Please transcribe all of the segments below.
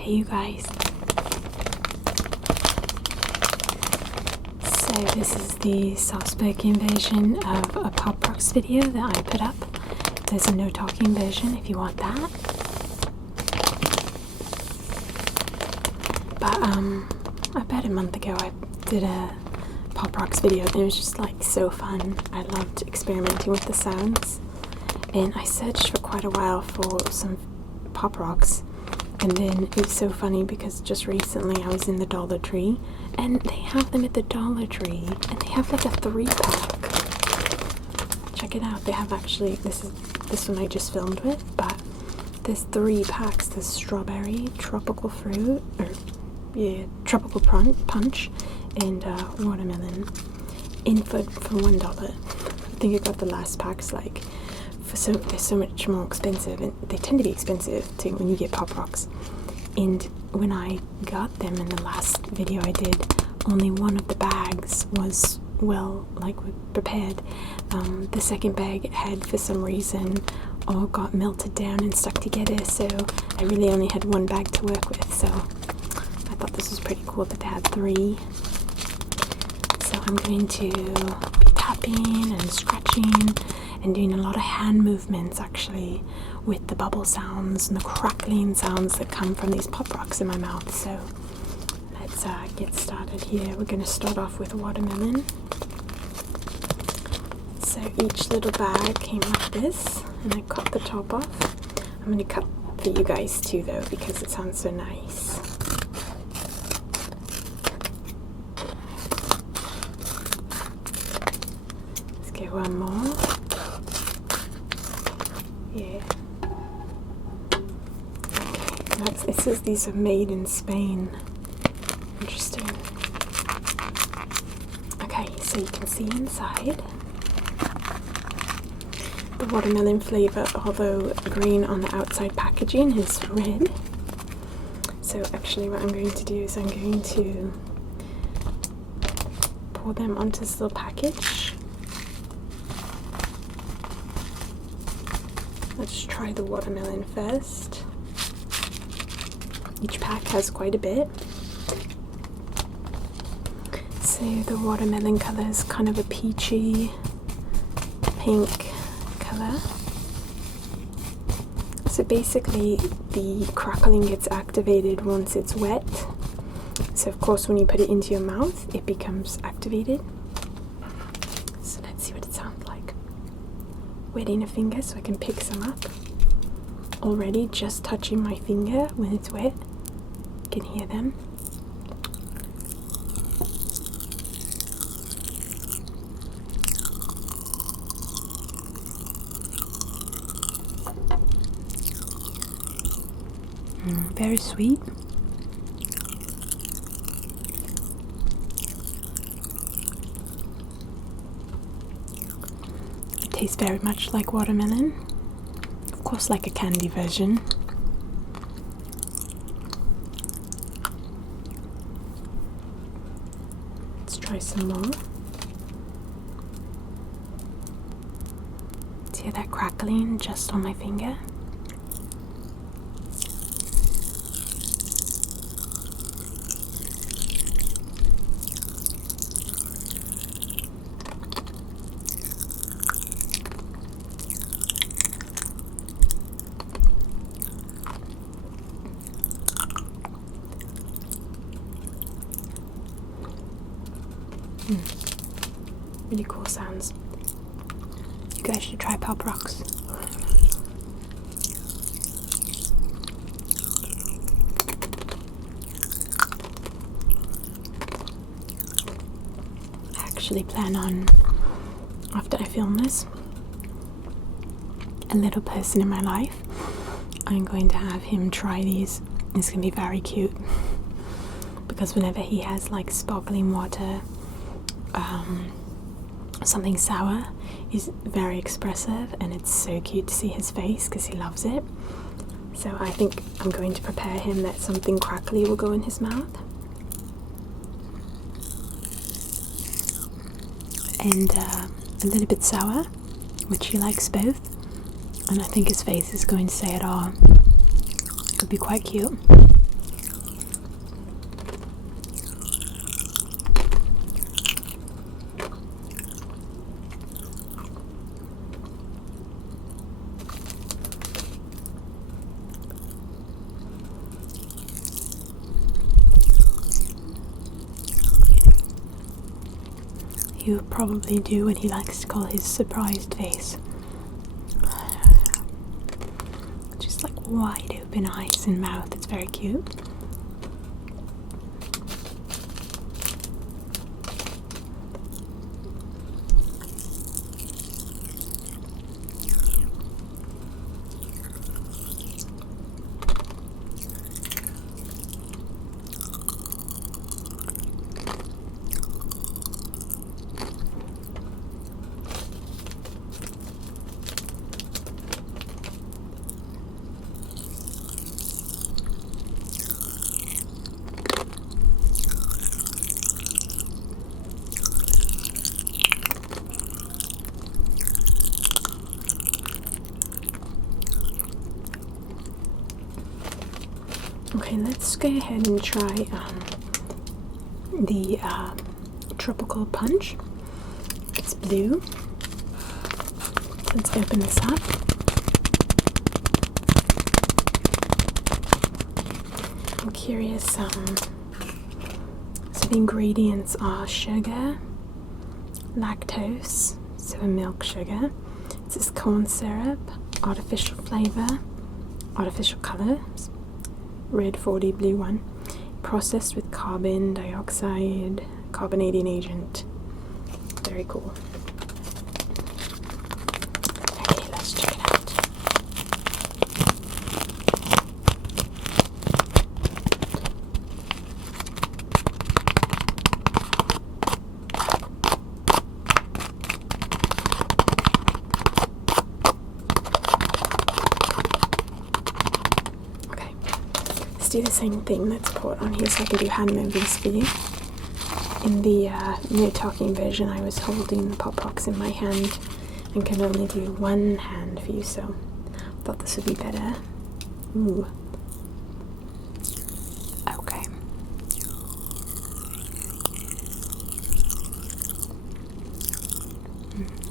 Hey you guys. So this is the soft-spoken version of a Pop Rocks video that I put up. There's a no talking version if you want that. But about a month ago I did a Pop Rocks video and it was just like so fun. I loved experimenting with the sounds, and I searched for quite a while for some Pop Rocks. And then it was so funny because just recently I was in the Dollar Tree and they have them at the Dollar Tree and they have like a 3-pack. Check it out. They have actually, this one I just filmed with, but there's 3 packs. There's strawberry, tropical fruit, tropical punch, and watermelon in for $1. I think I got the last packs like they're so much more expensive, and they tend to be expensive too when you get Pop Rocks. And when I got them in the last video I did, only one of the bags was prepared. The second bag had for some reason all got melted down and stuck together, so I really only had 1 bag to work with. So I thought this was pretty cool that they had 3. So I'm going to be tapping and scratching and doing a lot of hand movements actually with the bubble sounds and the crackling sounds that come from these Pop Rocks in my mouth. So let's get started here. We're going to start off with watermelon. So each little bag came like this, and I cut the top off. I'm going to cut for you guys too though, because it sounds so nice. Let's get one more. Yeah. Okay, it says these are made in Spain. Interesting. Okay, so you can see inside the watermelon flavour, although green on the outside packaging, is red. So actually what I'm going to do is I'm going to pour them onto this little package. Let's try the watermelon first. Each pack has quite a bit. So the watermelon colour is kind of a peachy pink colour. So basically the crackling gets activated once it's wet. So of course when you put it into your mouth it becomes activated. So let's see what it sounds like. Wetting a finger so I can pick some up. Already just touching my finger when it's wet, you can hear them. Very sweet. Tastes very much like watermelon, of course like a candy version. Let's try some more. See hear that crackling just on my finger? Really cool sounds. You guys should try Pop Rocks. I actually plan on, after I film this, a little person in my life, I'm going to have him try these. It's going to be very cute because whenever he has like sparkling water, something sour, he's very expressive, and it's so cute to see his face because he loves it. So I think I'm going to prepare him that something crackly will go in his mouth, and a little bit sour, which he likes both, and I think his face is going to say it all. It would be quite cute. he will probably do what he likes to call his surprised face. Just like wide open eyes and mouth. It's very cute. Okay, let's go ahead and try the tropical punch. It's blue. Let's open this up. I'm curious, so the ingredients are sugar, lactose, so a milk sugar. This is corn syrup, artificial flavor, artificial colors, red 40, blue 1, processed with carbon dioxide, carbonating agent. Very cool. Okay, let's check it out. Do the same thing. Let's pour it on here so I can do hand movements for you. In the no talking version, I was holding the Pop Rocks in my hand and can only do one hand for you, so I thought this would be better. Ooh. Okay.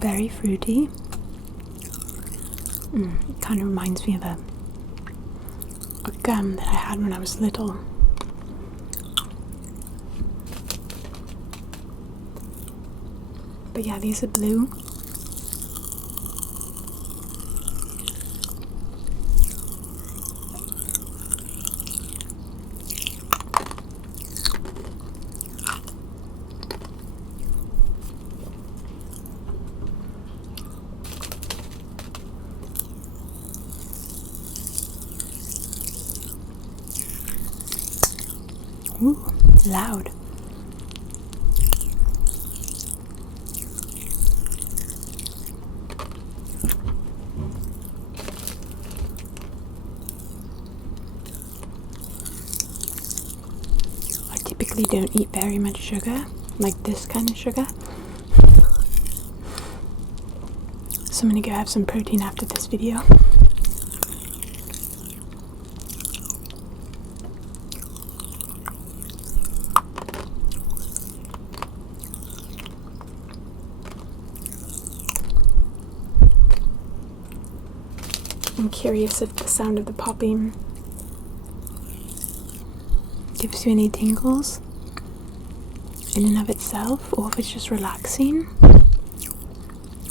Very fruity. It kind of reminds me of a gum that I had when I was little. But yeah, these are blue. Ooh, loud. I typically don't eat very much sugar, like this kind of sugar. So I'm gonna go have some protein after this video. I'm curious if the sound of the popping gives you any tingles in and of itself, or if it's just relaxing,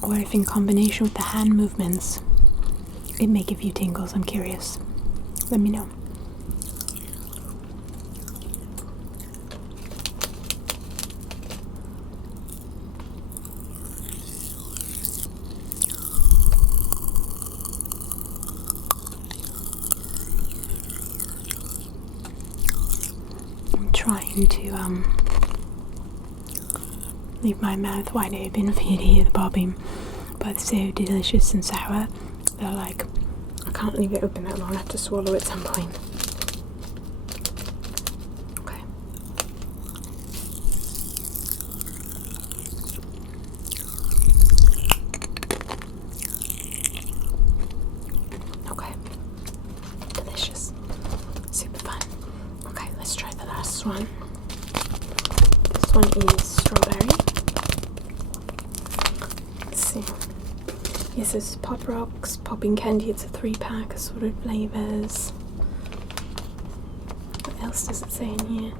or if in combination with the hand movements it may give you tingles. I'm curious. Let me know. Trying to leave my mouth wide open for you to hear the popping, but it's so delicious and sour. They're like, I can't leave it open that long. I have to swallow at some point. Okay. Okay. Delicious. Super fun. Okay, let's try the last one. This one is strawberry. Let's see. Yes, this is Pop Rocks, popping candy. It's a 3-pack, assorted flavors. What else does it say in here?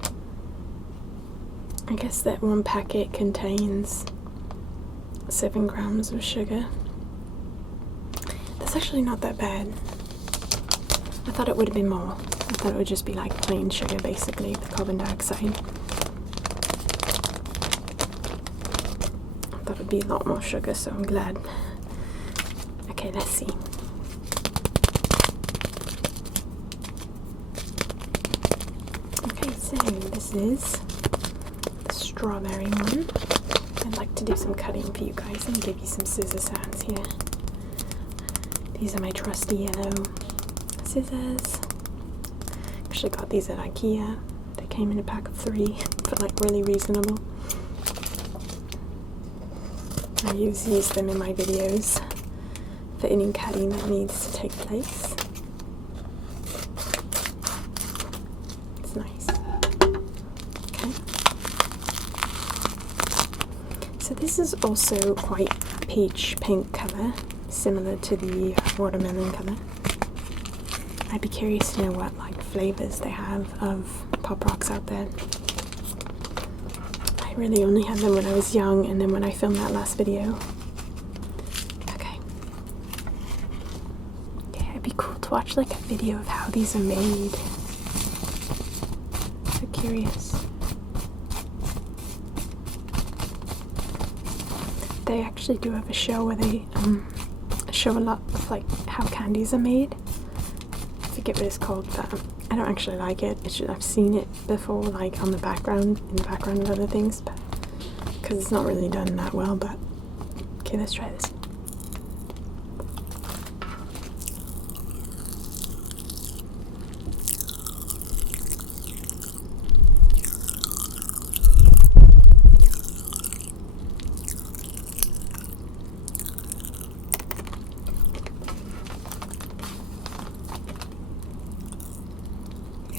I guess that one packet contains 7 grams of sugar. That's actually not that bad. I thought it would have been more. I thought it would just be like plain sugar, basically, with carbon dioxide. I thought it would be a lot more sugar, so I'm glad. Okay, let's see. Okay, so this is the strawberry one. I'd like to do some cutting for you guys and give you some scissor sounds here. These are my trusty yellow scissors. Actually got these at IKEA. They came in a pack of 3 for like really reasonable. I use them in my videos for any cutting that needs to take place. It's nice. Okay. So this is also quite peach pink colour, similar to the watermelon colour. I'd be curious to know what like flavours they have of Pop Rocks out there. I really only had them when I was young and then when I filmed that last video. Okay. Yeah, it'd be cool to watch like a video of how these are made. So curious. They actually do have a show where they show a lot of like how candies are made. I forget what it's called, but I don't actually like it. It's just, I've seen it before, like on the background, in the background of other things, but because it's not really done that well. But okay, let's try this.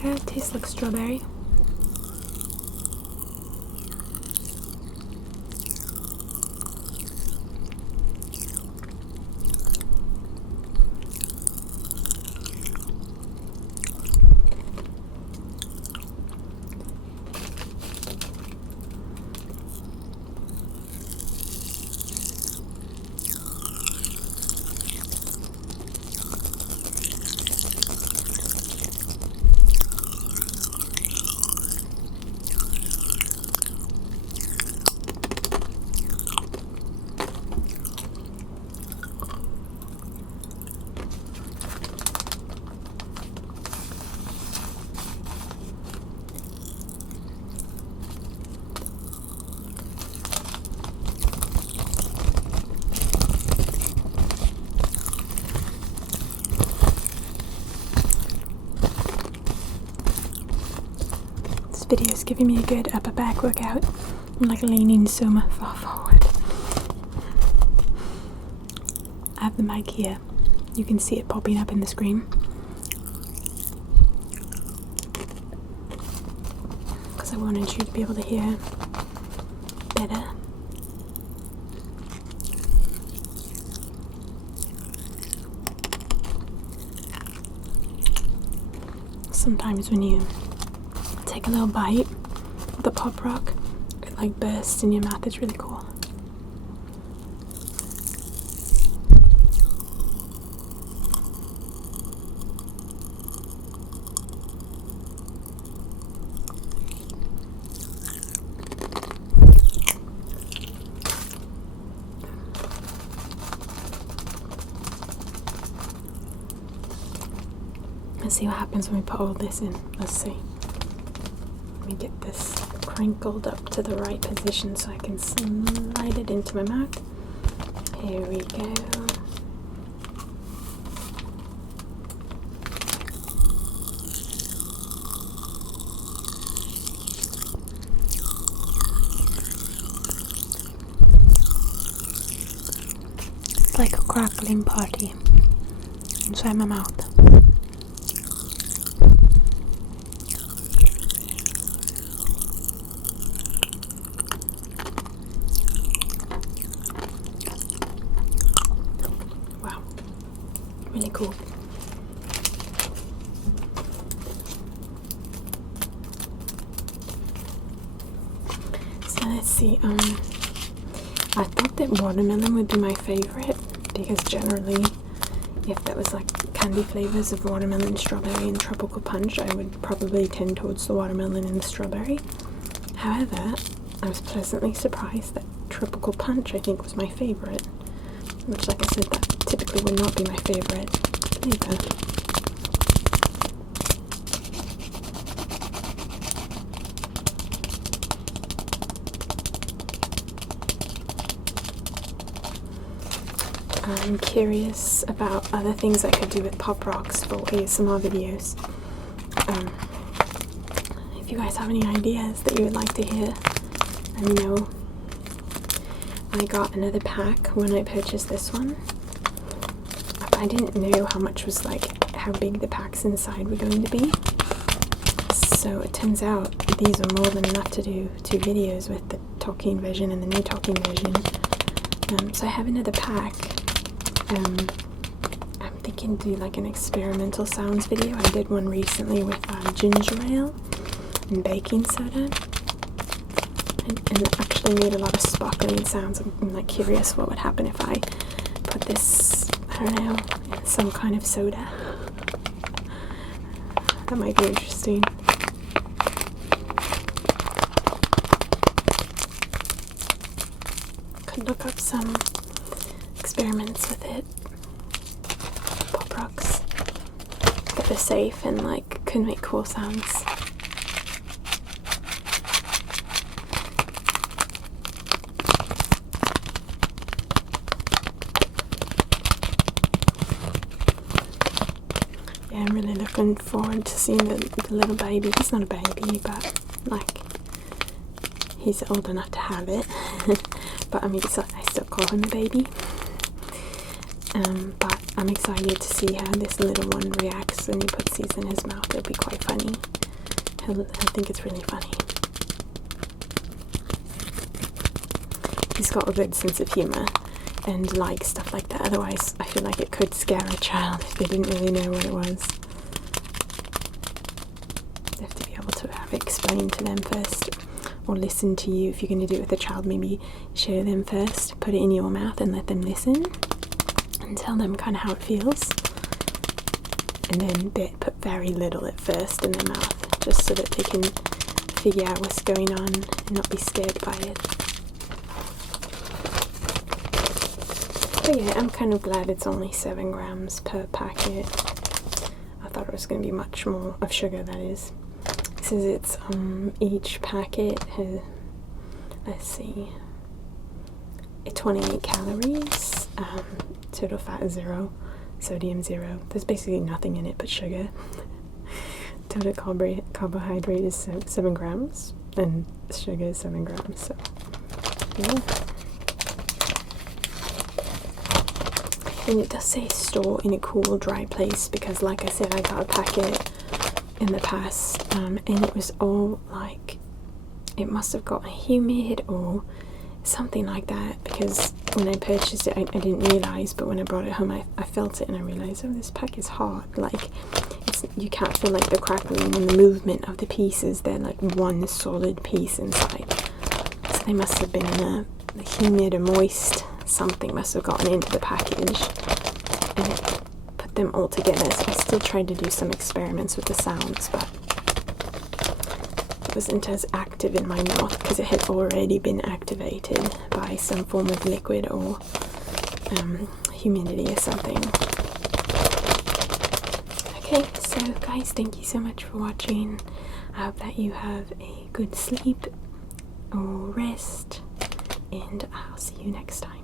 Yeah, it tastes like strawberry. This video is giving me a good upper back workout. I'm like leaning so far forward. I have the mic here. You can see it popping up in the screen. Because I wanted you to be able to hear better. Sometimes when you take a little bite of the Pop Rock, it like bursts in your mouth. It's really cool. Let's see what happens when we put all this in. Let's see. Let me get this crinkled up to the right position so I can slide it into my mouth. Here we go. It's like a crackling party inside my mouth. Really cool. So let's see, I thought that watermelon would be my favorite because generally if that was like candy flavors of watermelon, strawberry and tropical punch, I would probably tend towards the watermelon and the strawberry. However, I was pleasantly surprised that tropical punch I think was my favorite, which, like I said, that typically would not be my favorite flavor. I'm curious about other things I could do with Pop Rocks for ASMR videos. If you guys have any ideas that you would like to hear, let me know. I got another pack when I purchased this one. I didn't know how much was how big the packs inside were going to be. So it turns out these are more than enough to do 2 videos with the talking version and the no talking version. So I have another pack. I'm thinking to do like an experimental sounds video. I did one recently with ginger ale and baking soda, and actually made a lot of sparkling sounds. I'm like curious what would happen if I put this, I don't know, in some kind of soda. That might be interesting. Could look up some experiments with it. Pop Rocks. But they're safe and could make cool sounds. Yeah, I'm really looking forward to seeing the little baby. He's not a baby, but he's old enough to have it. But I mean, I still call him a baby. But I'm excited to see how this little one reacts when he puts these in his mouth. It'll be quite funny. He'll think it's really funny. He's got a good sense of humour and stuff like that. Otherwise, I feel like it could scare a child if they didn't really know what it was. You have to be able to have it explained to them first, or listen to you. If you're going to do it with a child, maybe show them first, put it in your mouth and let them listen and tell them kind of how it feels, and then put very little at first in their mouth, just so that they can figure out what's going on and not be scared by it. But yeah, I'm kind of glad it's only 7 grams per packet. I thought it was going to be much more of sugar, that is. It says it's each packet has, let's see, 28 calories, total fat 0, sodium 0. There's basically nothing in it but sugar. Total carbohydrate is 7 grams, and sugar is 7 grams. So yeah. And it does say store in a cool, dry place, because like I said, I got a packet in the past, and it was all it must have gotten humid or something like that, because when I purchased it I didn't realise, but when I brought it home I felt it and I realised, oh, this pack is hard. You can't feel the crackling and the movement of the pieces. They're one solid piece inside. So they must have been in a humid or moist, something must have gotten into the package and it put them all together. So I still tried to do some experiments with the sounds, but it wasn't as active in my mouth because it had already been activated by some form of liquid or humidity or something. Okay, so guys, thank you so much for watching. I hope that you have a good sleep or rest, and I'll see you next time.